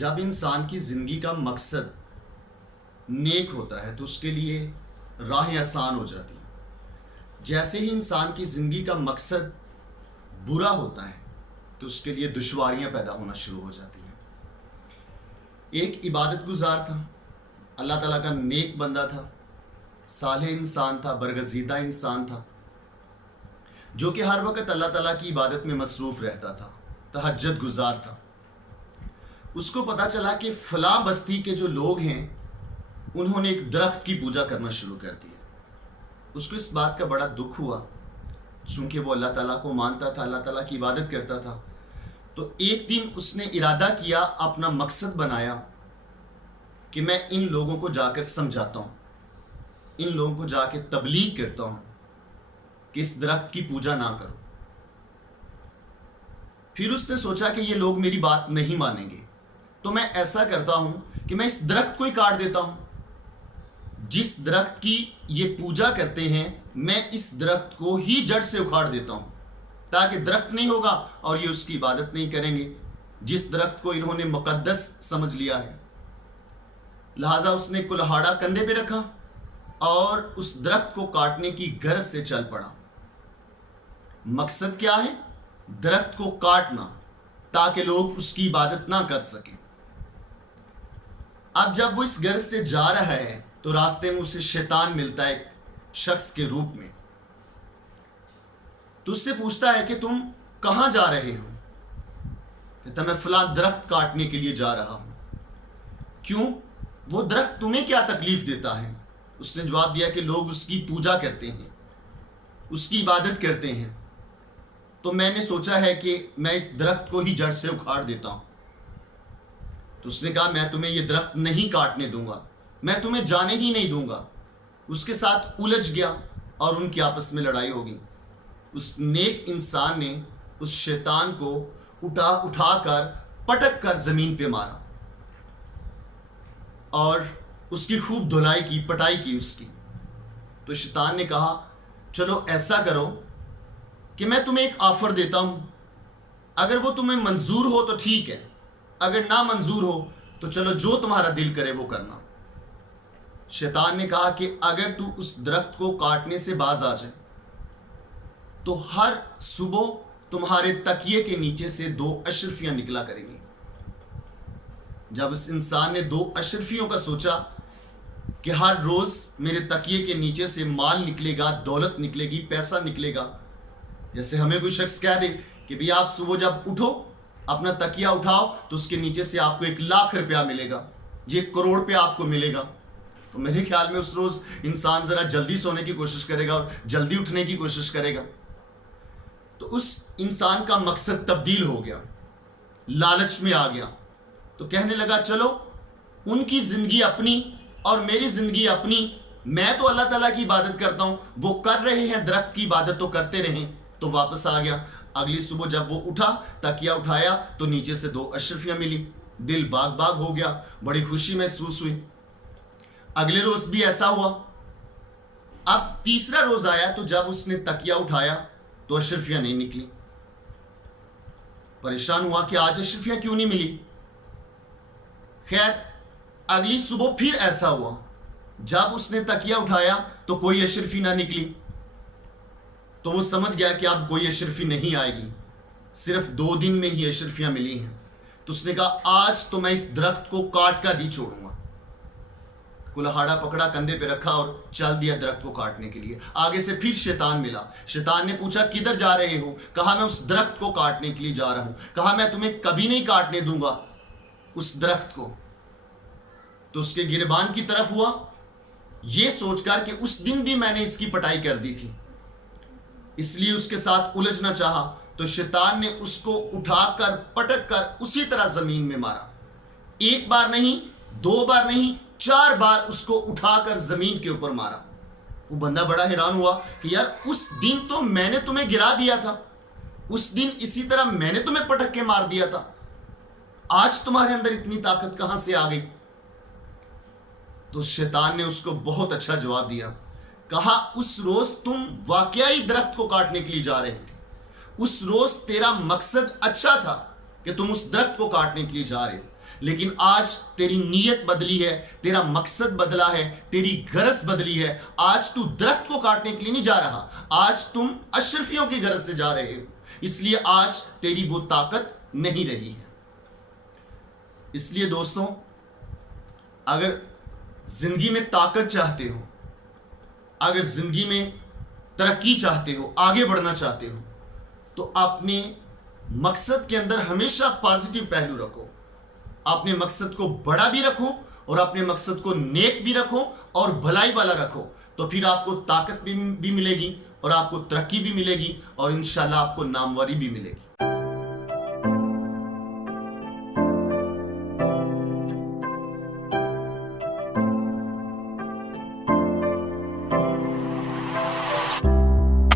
جب انسان کی زندگی کا مقصد نیک ہوتا ہے تو اس کے لیے راہیں آسان ہو جاتی ہیں۔ جیسے ہی انسان کی زندگی کا مقصد برا ہوتا ہے تو اس کے لیے دشواریاں پیدا ہونا شروع ہو جاتی ہیں۔ ایک عبادت گزار تھا، اللہ تعالیٰ کا نیک بندہ تھا، صالح انسان تھا، برگزیدہ انسان تھا، جو کہ ہر وقت اللہ تعالیٰ کی عبادت میں مصروف رہتا تھا، تہجد گزار تھا۔ اس کو پتہ چلا کہ فلاں بستی کے جو لوگ ہیں انہوں نے ایک درخت کی پوجا کرنا شروع کر دی ہے۔ اس کو اس بات کا بڑا دکھ ہوا، چونکہ وہ اللہ تعالیٰ کو مانتا تھا، اللہ تعالیٰ کی عبادت کرتا تھا۔ تو ایک دن اس نے ارادہ کیا، اپنا مقصد بنایا کہ میں ان لوگوں کو جا کر سمجھاتا ہوں، ان لوگوں کو جا کے تبلیغ کرتا ہوں کہ اس درخت کی پوجا نہ کرو۔ پھر اس نے سوچا کہ یہ لوگ میری بات نہیں مانیں گے، تو میں ایسا کرتا ہوں کہ میں اس درخت کو ہی کاٹ دیتا ہوں۔ جس درخت کی یہ پوجا کرتے ہیں میں اس درخت کو ہی جڑ سے اکھاڑ دیتا ہوں، تاکہ درخت نہیں ہوگا اور یہ اس کی عبادت نہیں کریں گے، جس درخت کو انہوں نے مقدس سمجھ لیا ہے۔ لہٰذا اس نے کلہاڑا کندھے پہ رکھا اور اس درخت کو کاٹنے کی غرض سے چل پڑا۔ مقصد کیا ہے؟ درخت کو کاٹنا، تاکہ لوگ اس کی عبادت نہ کر سکیں۔ اب جب وہ اس غرض سے جا رہا ہے تو راستے میں اسے شیطان ملتا ہے ایک شخص کے روپ میں، تو اس سے پوچھتا ہے کہ تم کہاں جا رہے ہو؟ کہتا میں فلاں درخت کاٹنے کے لیے جا رہا ہوں۔ کیوں؟ وہ درخت تمہیں کیا تکلیف دیتا ہے؟ اس نے جواب دیا کہ لوگ اس کی پوجا کرتے ہیں، اس کی عبادت کرتے ہیں، تو میں نے سوچا ہے کہ میں اس درخت کو ہی جڑ سے اکھاڑ دیتا ہوں۔ تو اس نے کہا میں تمہیں یہ درخت نہیں کاٹنے دوں گا، میں تمہیں جانے ہی نہیں دوں گا۔ اس کے ساتھ الجھ گیا اور ان کی آپس میں لڑائی ہوگی۔ اس نیک انسان نے اس شیطان کو اٹھا کر پٹک کر زمین پہ مارا اور اس کی خوب دھلائی کی، پٹائی کی اس کی۔ تو شیطان نے کہا چلو ایسا کرو کہ میں تمہیں ایک آفر دیتا ہوں، اگر وہ تمہیں منظور ہو تو ٹھیک ہے، اگر نہ منظور ہو تو چلو جو تمہارا دل کرے وہ کرنا۔ شیطان نے کہا کہ اگر تو اس درخت کو کاٹنے سے باز آ جائے تو ہر صبح تمہارے تکیے کے نیچے سے 2 اشرفیاں نکلا کریں گی۔ جب اس انسان نے 2 اشرفیوں کا سوچا کہ ہر روز میرے تکیے کے نیچے سے مال نکلے گا، دولت نکلے گی، پیسہ نکلے گا، جیسے ہمیں کوئی شخص کہہ دے کہ بھی آپ صبح جب اٹھو اپنا تکیہ اٹھاؤ تو اس کے نیچے سے آپ کو 1,00,000 روپیہ ملے گا، یہ 1 کروڑ پہ آپ کو ملے گا، تو میرے خیال میں اس روز انسان ذرا جلدی سونے کی کوشش کرے گا اور جلدی اٹھنے کی کوشش کرے گا۔ تو اس انسان کا مقصد تبدیل ہو گیا، لالچ میں آ گیا، تو کہنے لگا چلو ان کی زندگی اپنی اور میری زندگی اپنی، میں تو اللہ تعالیٰ کی عبادت کرتا ہوں، وہ کر رہے ہیں درخت کی عبادت تو کرتے رہیں۔ تو واپس آ گیا۔ اگلی صبح جب وہ اٹھا، تکیہ اٹھایا تو نیچے سے 2 اشرفیاں ملی، دل باغ باغ ہو گیا، بڑی خوشی محسوس ہوئی۔ اگلے روز بھی ایسا ہوا۔ اب تیسرا روز آیا تو جب اس نے تکیہ اٹھایا تو اشرفیاں نہیں نکلی۔ پریشان ہوا کہ آج اشرفیاں کیوں نہیں ملی۔ خیر اگلی صبح پھر ایسا ہوا، جب اس نے تکیہ اٹھایا تو کوئی اشرفی نہ نکلی۔ تو وہ سمجھ گیا کہ اب کوئی اشرفی نہیں آئے گی، صرف 2 دن میں ہی اشرفیاں ملی ہیں۔ تو اس نے کہا آج تو میں اس درخت کو کاٹ کر ہی چھوڑوں گا۔ کلہاڑا پکڑا، کندھے پہ رکھا اور چل دیا درخت کو کاٹنے کے لیے۔ آگے سے پھر شیطان ملا۔ شیطان نے پوچھا کدھر جا رہے ہو؟ کہا میں اس درخت کو کاٹنے کے لیے جا رہا ہوں۔ کہا میں تمہیں کبھی نہیں کاٹنے دوں گا اس درخت کو۔ تو اس کے گریبان کی طرف ہوا، یہ سوچ کر کہ اس دن بھی میں نے اس کی پٹائی کر دی تھی، اس لیے اس کے ساتھ الجھنا چاہا۔ تو شیطان نے اس کو اٹھا کر پٹک کر اسی طرح زمین میں مارا۔ 1 بار نہیں، 2 بار نہیں، 4 بار اس کو اٹھا کر زمین کے اوپر مارا۔ وہ بندہ بڑا حیران ہوا کہ یار اس دن تو میں نے تمہیں گرا دیا تھا، اس دن اسی طرح میں نے تمہیں پٹک کے مار دیا تھا، آج تمہارے اندر اتنی طاقت کہاں سے آ گئی؟ تو شیطان نے اس کو بہت اچھا جواب دیا، کہا اس روز تم واقعی درخت کو کاٹنے کے لیے جا رہے تھے، اس روز تیرا مقصد اچھا تھا کہ تم اس درخت کو کاٹنے کے لیے جا رہے، لیکن آج تیری نیت بدلی ہے، تیرا مقصد بدلا ہے، تیری غرض بدلی ہے. آج تو درخت کو کاٹنے کے لیے نہیں جا رہا، آج تم اشرفیوں کی غرض سے جا رہے ہو. اس لیے آج تیری وہ طاقت نہیں رہی ہے. اس لیے دوستوں، اگر زندگی میں طاقت چاہتے ہو، اگر زندگی میں ترقی چاہتے ہو، آگے بڑھنا چاہتے ہو، تو اپنے مقصد کے اندر ہمیشہ پازیٹیو پہلو رکھو. اپنے مقصد کو بڑا بھی رکھو اور اپنے مقصد کو نیک بھی رکھو اور بھلائی والا رکھو. تو پھر آپ کو طاقت بھی ملے گی اور آپ کو ترقی بھی ملے گی اور انشاءاللہ آپ کو ناموری بھی ملے گی.